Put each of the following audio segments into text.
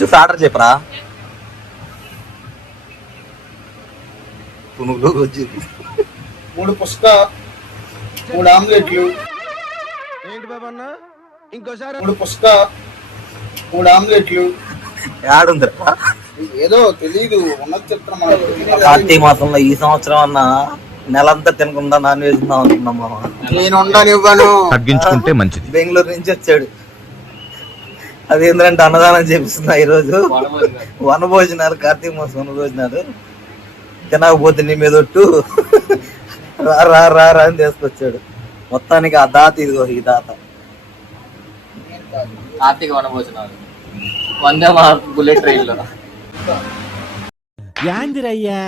చూసి ఆర్డర్ చెప్పరా? పునుగులు మూడు పుస్తక మూడు ఆమ్లెట్లు ఏంటి ఇంకోసారి. మూడు పుస్తక మూడు ఆమ్లెట్లు. ఏదో తెలీదు ఉన్నది చిత్రం కార్తీక మాసంలో ఈ సంవత్సరం అన్న నెలంతా తినకుండా నాన్ వెజ్ అనుకున్నాం మామ నేను ఉండనివ్వను. తగ్గించుకుంటే మంచిది. బెంగళూరు నుంచి వచ్చాడు. అదేంటంటే అన్నదానం చేపిస్తున్నా ఈరోజు. వనభోజనాలు. కార్తీక మాసం వనభోజనాలు. తినకపోతే నీ మీద ఒట్టు. రా రా రా రా అని తీసుకొచ్చాడు. మొత్తానికి ఆ దాత ఇదిగో ఈ దాత. కార్తీక వనభోజనాలు. వందే మా బుల్లెట్ ట్రైన్లో యాందిరయ్యా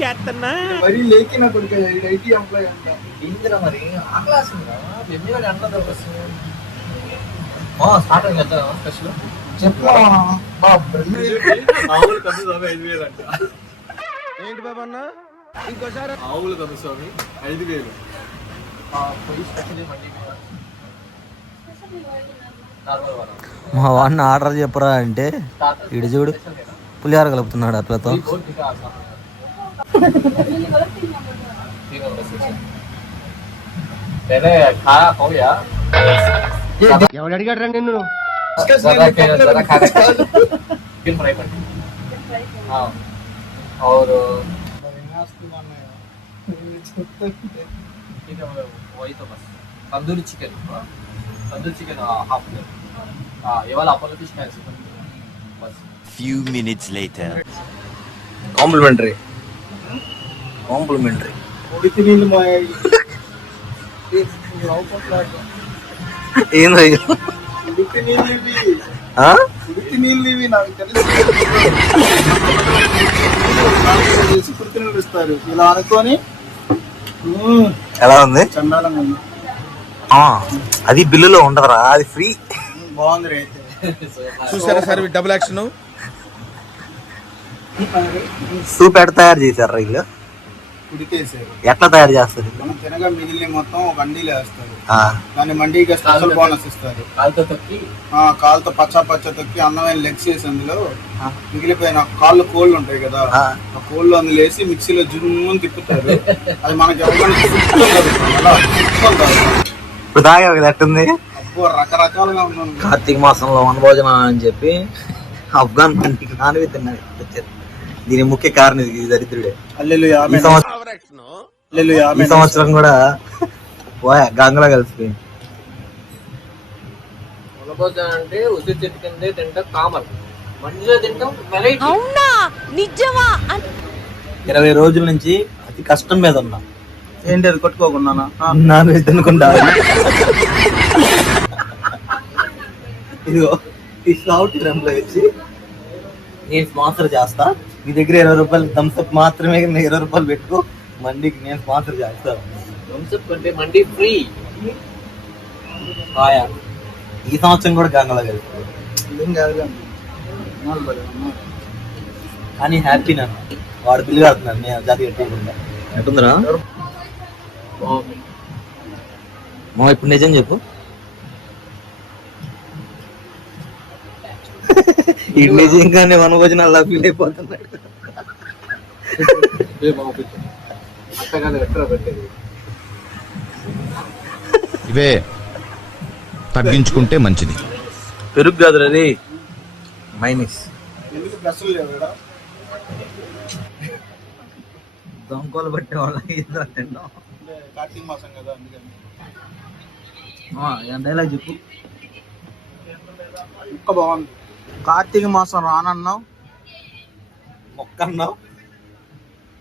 చేస్తున్నా మరి లేకి నా కొడుకు ఐటీ ఎంప్లాయ్ అంట ఇందిరా మరి ఆ క్లాస్ స్టార్ట్ అయింది ఏంటి బాబు అన్న? ఇంకోసారి. స్వామి ఐదు వేలు. మా వాడిని ఆర్డర్ చెప్పరా అంటే ఇడు చూడు పులిహార కలుపుతున్నాడు అట్లతో. ఎవడు అడిగాడు రండి నిన్ను जरा के जरा खा चिकन फ्राई कर हाँ और ठीक है मतलब वही तो बस tandoori chicken tandoori chicken half plate हाँ ये वाला अपोलो फिश कैंसिल बस few minutes later complimentary complimentary ఉడికి నీళ్ళు మా ఏందో ఇలా అనుకొని ఎలా ఉంది? అది బిల్లులో ఉండదురా అది ఫ్రీ. బాగుంది చూసారా సార్ డబుల్ యాక్షన్ సూప్ ఎట్లా తయారు చేశారు వీళ్ళు? ఉడికేసారు ఎట్లా తయారు చేస్తారు? మనం తినగా మిగిలిన మొత్తం ఒక అండీలో వేస్తారు. ఆ, దాన్ని మండీగా స్పెషల్ బోనస్ ఇస్తారు. కాలుతో తొక్కి? ఆ కాలుతో పచ్చ పచ్చ తొక్కి అన్నమైన లెగ్స్ వేసి అందులో మిగిలిపోయిన కాళ్ళు కోళ్ళు ఉంటాయి కదా ఆ. కోళ్ళు అందులో వేసి మిక్సీలో జుమ్ముని తిప్పుతారు. అది మనకి. ఇప్పుడు తాగా ఎట్టుంది? రకరకాలుగా ఉన్నాను కార్తీక మాసంలో వనభోజనం అని చెప్పి ఆఫ్ఘన్ పండికి నాన్ తిన్నాడు దీని ముఖ్య కారణం ఇది దరిద్రుడే. అల్లెలు ఈ సంవత్సరం కూడా పోయా గంగలో వనభోజనం అంటే ఉసిరి చెట్టు కిందే తింటాం కామన్. మంచిగా తింటాం వెరైటీ. అవునా? నిజమా? ఇరవై రోజుల నుంచి అతి కష్టం మీద ఉన్నా. ఏంటి అది కొట్టుకోకున్నానా ఆ, నాన్ వెజ్ తినకుండా. ఇదిగో ఈ సౌత్ రంలో వచ్చి నేను స్పాన్సర్ చేస్తా. మీ దగ్గర ఇరవై రూపాయలు థమ్స్అప్ మాత్రమే ఇరవై రూపాయలు పెట్టుకో. మండికి నేను స్పాన్సర్ చేస్తాను థమ్స్అప్ కంటే మండి ఫ్రీ. కాయా ఈ సంవత్సరం కూడా గంగలో కలిసి. ఏం కాదు కానీ. హ్యాపీ నన్ను వాడు బిల్లు కడుతున్నాడు నేను జాతి కట్టుకుంటా ఎట్టుందిరా? మా ఇప్పుడు నిజం చెప్పు. ఈ నిజంగానే వనభోజనాలు ఫీల్ అయిపోతున్నాడు. ఇవే తగ్గించుకుంటే మంచిది. పెరుగు కాదు రే మైనస్? దొంగలు పట్టే వాళ్ళకి ఏదో తింటాం అంటే కార్తీక మాసం కదా అందుకని. డైలాగ్ చెప్పు. బాగుంది. కార్తీక మాసం రానన్నావు? మొక్కన్నావు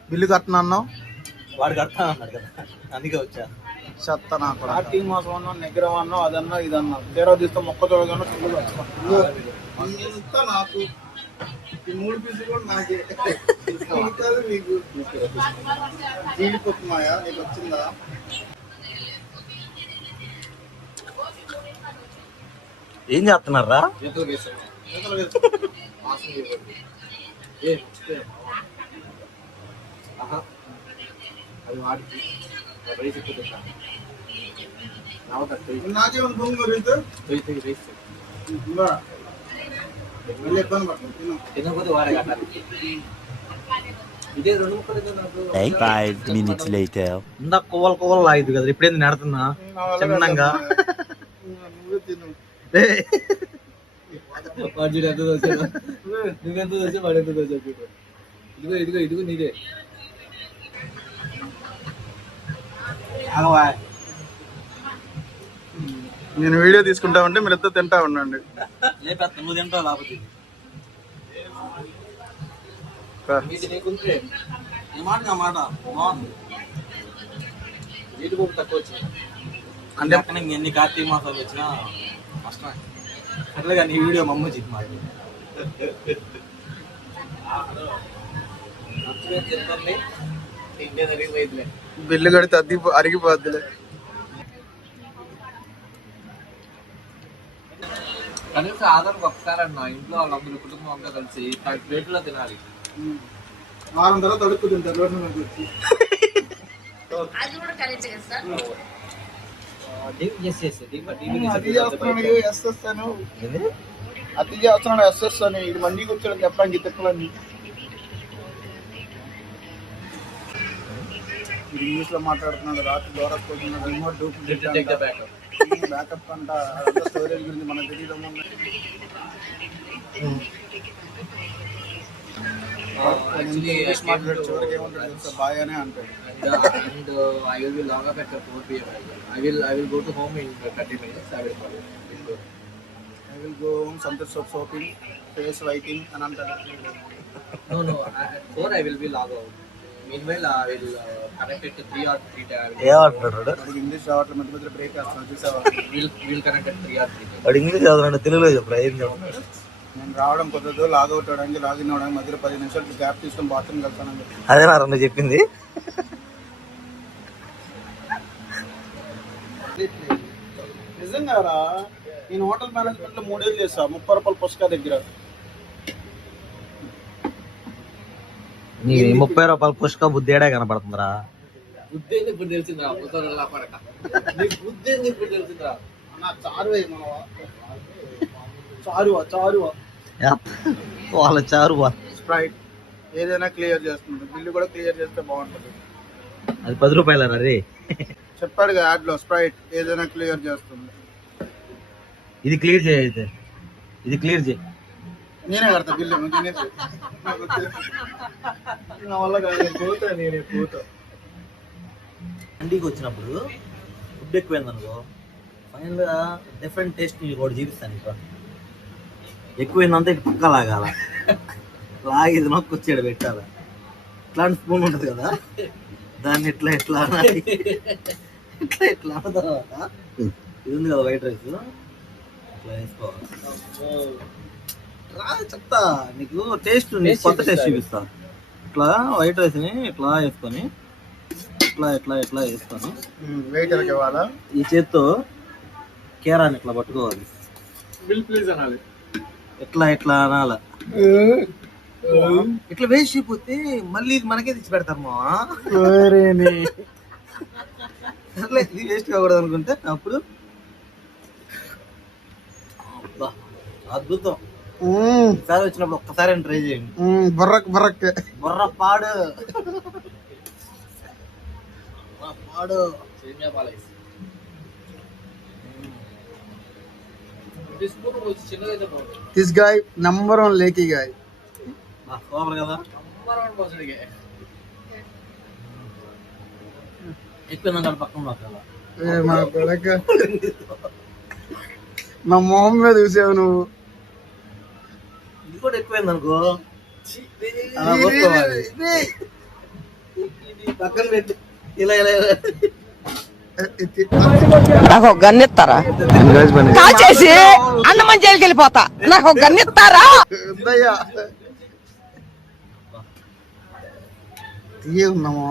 బిల్లు కట్టనన్నావు? వాడు కడతా అన్నాడు కదా. అందుకే వచ్చా. చెత్త నాకు కార్తీక మాసం అన్నావు నిగ్రహం అన్నావు అదన్నా ఇదన్నా. తీరా తీస్తే మొక్క తొలగను అంతా నాకు ఈ మూడు పీసులు కూడా నాకే. మిగతాది మీకు జీడిపప్పు మాయా నీకు వచ్చిందా? ఏం చేస్తున్నారా. మాసం. ఏ. ఆహా. అది వాడికి. రైస్. తినకపోతే వాడే కట్టాలి. ఇదే రెండు ముక్కలు తిన్నప్పుడు Five minutes later. ఇందా కొవ్వలు కొవ్వలు లాగింది కదా ఇప్పుడేంది నడుతున్నా? చిన్నంగా. వాడు ఎంత నువ్వెంత దోచా వాడు ఎంత దోచా ఇదిగో ఇదిగో ఇదిగో నీదే. నేను వీడియో తీసుకుంటా ఉంటే మీరు ఇద్దరు తింటా ఉండండి. నువ్వు తింటావు లేకపోతే? అంటే? అక్కడ ఎన్ని కార్తీక మాసాలు వచ్చినా కష్టమే నీ వీడియో మమ్మ చెప్పి మాట చెప్తాను బిల్లు కడితే అద్ది అరిగిపోద్దిలే కనీసం ఆధార్ ఒకసారి అన్న ఇంట్లో వాళ్ళందరూ కుటుంబం అంతా కలిసి పది ప్లేట్లో తినాలి వారం తర్వాత అడుక్కు తింటారు రోడ్డు మీద వచ్చి ఎస్ ఎస్ అది చేస్తున్నాడు ఎస్ఎస్ అని అది చేస్తున్నాడు ఎస్ఎస్ అని ఇది మంది కూర్చోడం చెప్పడానికి తిప్పలని ఇంగ్లీష్లో మాట్లాడుతున్నాడు రాత్రి ద్వారా రిమోట్ డూప్లికేట్ బ్యాకప్ అంట స్టోరేజ్ గురించి మనకు తెలియదు ఇంగ్లీష్ మాట్లాడే చివరికి ఏమంటాడు తెలుసా? బాయ్ అనే అంటాడు and I will be log off at 4 p.m. as well. I will I will go to home in 30 minutes. I will call you. Will go. I will go home Santosh soap soaping face waiting అని అంటాడు At 4 I will be uh, connect it to 3 or 3. I will, ఏమంటున్నాడు వాడికి English రావట్లేదు మధ్య మధ్య break వేస్తాను చూసావా? We'll, we'll connect at 3 or 3. వాడు ఇంగ్లీష్ తెలుగులో చెప్పరా ఏం నేను రావడం కుదరదు లాగౌట్ అవడానికి లాగిన్ అవడానికి మధ్యలో పది నిమిషాలు గ్యాప్ తీసుకొని బాత్రూమ్ వెళ్తానని చెప్పి. అదే నా రెండు చెప్పింది. నిజంగా రా నేను హోటల్ మేనేజ్మెంట్లో మూడేళ్ళు చేసా ముప్పై రూపాయల పుస్తక దగ్గర. నీ ముప్పై రూపాయల పుష్క బుద్ధి ఏడే కనపడుతుందిరా. బుద్ధి ఇప్పుడు తెలిసిందిరా బుద్ధి ఇప్పుడు తెలిసిందిరా. నా చారువే మనవా. చారువా చారువా. వాళ్ళ చారు. స్ప్రైట్ ఏదైనా క్లియర్ చేస్తుంది. బిల్లు కూడా క్లియర్ చేస్తే బాగుంటుంది. అది పది రూపాయలరా రే? చెప్పాడు కదా యాడ్లో స్ప్రైట్ ఏదైనా క్లియర్ చేస్తుంది. ఇది క్లియర్ చేయి ఇది క్లియర్ చేయి. నేనే కడతా బిల్లు నా వల్ల కాదు నేను పోతా నేను పోతా. ఇంటికి వచ్చినప్పుడు ఫుడ్ ఎక్కువైంది అనుకో ఫైనల్గా డిఫరెంట్ టేస్ట్ నీకు ఒకటి చూపిస్తాను ఇంకా ఎక్కువైందంతా ఇటు పక్క లాగాల. లాగి ఇది నొక్కొచ్చాడు పెట్టాలి. ఇట్లాంటి స్పూన్ ఉంటుంది కదా దాన్ని ఇట్లా. ఇట్లా ఇట్లా అన్న తర్వాత ఇది ఉంది కదా వైట్ రైస్ ఇట్లా వేసుకోవాలి. రా చెప్తా. నీకు టేస్ట్ నీకు కొత్త టేస్ట్ చూపిస్తా. ఇట్లా వైట్ రైస్ని ఇట్లా వేసుకొని ఇట్లా ఇట్లా ఇట్లా వెయిటర్కి ఇవ్వాలా? ఈ చేత్తో కేరాన్ని ఇట్లా పట్టుకోవాలి. బిల్ ప్లీజ్ అనాలి. ఇట్లా ఇట్లా అనాల. ఇట్లా వేస్ట్ అయిపోతే మళ్ళీ ఇది మనకే తెచ్చి పెడతారు మా అట్లా ఇది వేస్ట్ కాకూడదు అనుకుంటే అప్పుడు అబ్బా, అద్భుతం. ఈసారి వచ్చినప్పుడు ఒక్కసారి ట్రై చేయండి. బర్రక్ బర్రక్. బుర్ర పాడు పాడు this guy number one lucky guy super కదా? నంబర్ వన్ పర్సెంట్గా ఎక్కువ పక్కన మాట్లాడాలి మా కొడక. నా మొహం మీద చూసావు నువ్వు. ఎక్కువైంది అనుకో అలా పోసుకోవాలి. పక్కన పెట్టి. ఇలా ఇలా ఇలా. నాకు ఒక గన్ ఇస్తారా? కాచేసి అన్నమని జైలుకి వెళ్ళిపోతా. నాకు ఒక గన్ ఇస్తారా? తీయ ఉన్నామా.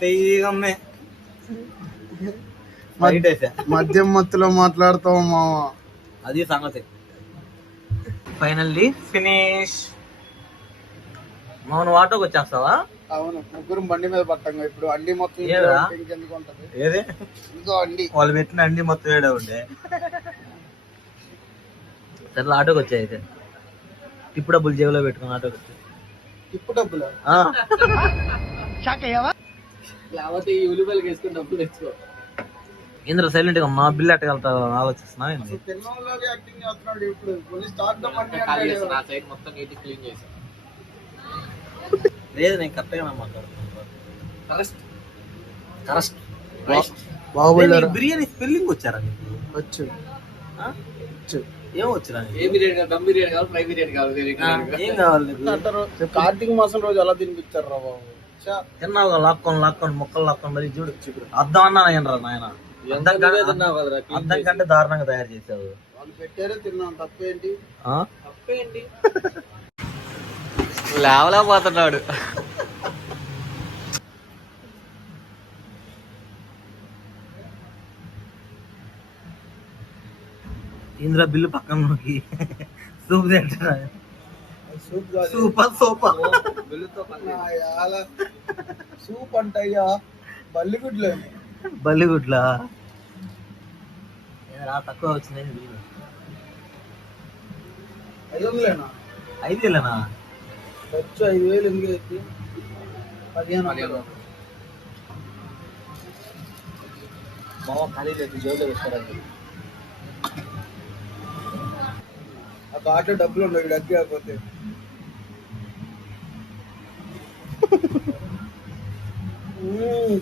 తీయగమ్మే. మద్యం మత్తులో మాట్లాడతావు మామ అది సంగతి. ఫైనల్లీ ఫినిష్ మౌన ఆటోకి వచ్చేస్తావా అవును ముగ్గురు బండి మీద పట్టంగా ఇప్పుడు. అండి మొత్తం ఇంకెందుకు ఉంటది? ఏది? ఇంకో అండి. వాళ్ళు పెట్టిన అండి మొత్తం ఏడే ఉండే? సరే ఆటోకి వచ్చాయి అయితే. ఇప్పుడు డబ్బులు జేబులో పెట్టుకుని ఆటోకి వచ్చాయి ఇప్పుడు డబ్బులు? లేకపోతే ఈ ఉల్లిపాయలు వేసుకుని డబ్బులు తెచ్చుకో. ఇంద్ర సైలెంట్గా మా బిల్లు ఎట్టగలుగుతా ఆలోచిస్తున్నా లేదు నేను కరెక్ట్గా మాట్లాడుతున్నాను బిర్యానీ స్పెల్లింగ్ వచ్చారా నీకు? వచ్చు. ఆ? ఏం వచ్చారా నీకు? ఏ బిర్యానీ దమ్ బిర్యానీ కావాలి ఫ్రై బిర్యానీ కావాలి వేరే ఆ, బిర్యానీ ఏం కావాలి కార్తీక మాసం రోజు ఎలా తినిపించారు రా బాబు? ఛా, తిన్నావుగా? లాక్కొని లాక్కొని ముక్కలు లాక్కొని మరి చూడు. అర్థం అన్నా నాయనరా నాయన. అర్థం కంటే తిన్నావు అర్థం కంటే దారుణంగా తయారు చేసావు. వాళ్ళు పెట్టారే తిన్నాం. తప్పేంటి? ఆ? తప్పేంటి? లేవలేకపోతున్నాడు. ఇంద్ర బిల్లు పక్కన నొక్కి. సూప్ తింటున్నా సూప్ కాదు సూపర్ సూపర్. సూప్ అంటయ్యా బల్లిగుడ్లు. బల్లిగుడ్లా? ఏరా, తక్కువ వచ్చింది ఐదు వందలేనా ఐదు వేలేనా ఖర్చు ఐదు వేలు ఎందుకు అయితే పదిహేను వందలు. మామ ఖాళీ లేదు జోలో పెట్టారు ఆ కార్డు డబ్బులు ఉండవు వీడు అగ్గి కాకపోతే మ్మ్,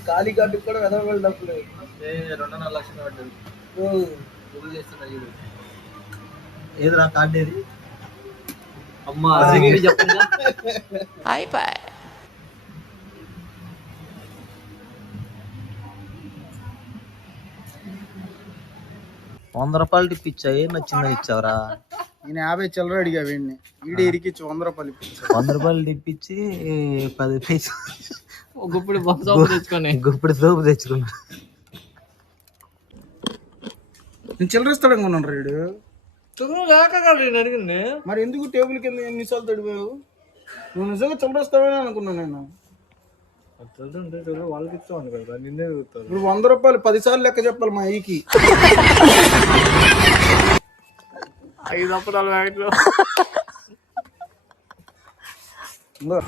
ఖాళీ కార్డుకి కూడా వెదవగల డబ్బులు. రెండున్నర లక్షలు పడ్డది. డబ్బులు ఏదిరా కార్డు ఏది? అమ్మా వంద రూపాయలు ఇచ్చా ఏం నచ్చిందని ఇచ్చావురా. నేను యాభై చిల్లర అడిగా వీడిని. వీడి ఇరికిచ్చి వంద రూపాయలు ఇప్పించాడు. వంద రూపాయలు ఇచ్చి పది పైసలు గుప్పుడు బొమ్మ తెచ్చుకొని. గుప్పుడు సోపు తెచ్చుకున్నా. నేను చిల్లర ఇస్తాడు అనుకున్నాను వీడు. చదువు లేక కదా నేను అడిగింది. మరి ఎందుకు టేబుల్ కింద ఎన్నిసార్లు తడిపోయావు నువ్వు నిజంగా చిల్లర ఇస్తావని అనుకున్నాను నేను. వాళ్ళకి ఇస్తాను కదా నిన్నే ఇప్పుడు వంద రూపాయలు పది సార్లు లెక్క చెప్పాలి మా ఈకి ఐదు అప్పడాలు బ్యాగ్లో ఇందో.